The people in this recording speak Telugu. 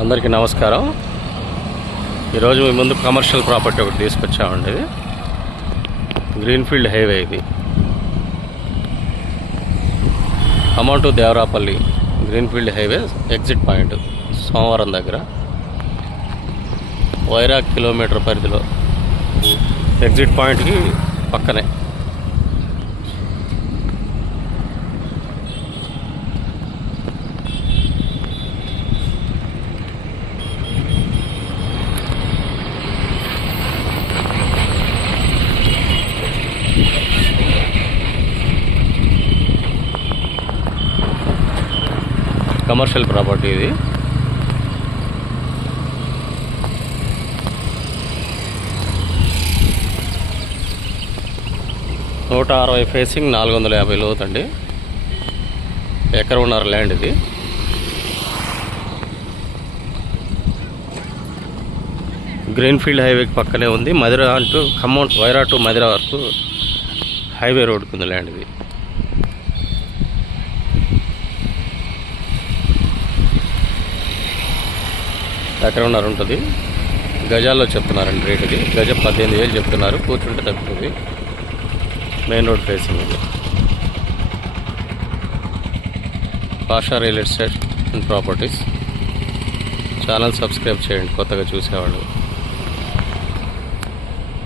అందరికీ నమస్కారం. ఈరోజు మీ ముందు కమర్షియల్ ప్రాపర్టీ ఒకటి తీసుకొచ్చామండి. ఇది గ్రీన్ఫీల్డ్ హైవే. ఇది Khammam to Devarapalli greenfield highway exit point సోమవారం దగ్గర వైరా కిలోమీటర్ పరిధిలో ఎగ్జిట్ పాయింట్కి పక్కనే. కమర్షియల్ ప్రాపర్టీ ఇది. నూట 60 ఫేసింగ్ 450 లోతండి. ఎకరం ల్యాండ్ ఇది. గ్రీన్ఫీల్డ్ హైవేకి పక్కనే ఉంది. మధిర అంటూ ఖమ్మం వైరా టు మధిర వరకు హైవే రోడ్కి ఉంది ల్యాండ్ ఇది. ఎకరన్నర ఉంటుంది. గజాల్లో చెప్తున్నారండి రేట్. ఇది గజం 18,000 చెప్తున్నారు. కూర్చుంటే తగ్గుతుంది. మెయిన్ రోడ్ ఫేసింగ్ ఇది. Pasha real estate and properties channel subscribe చేయండి కొత్తగా చూసేవాళ్ళు.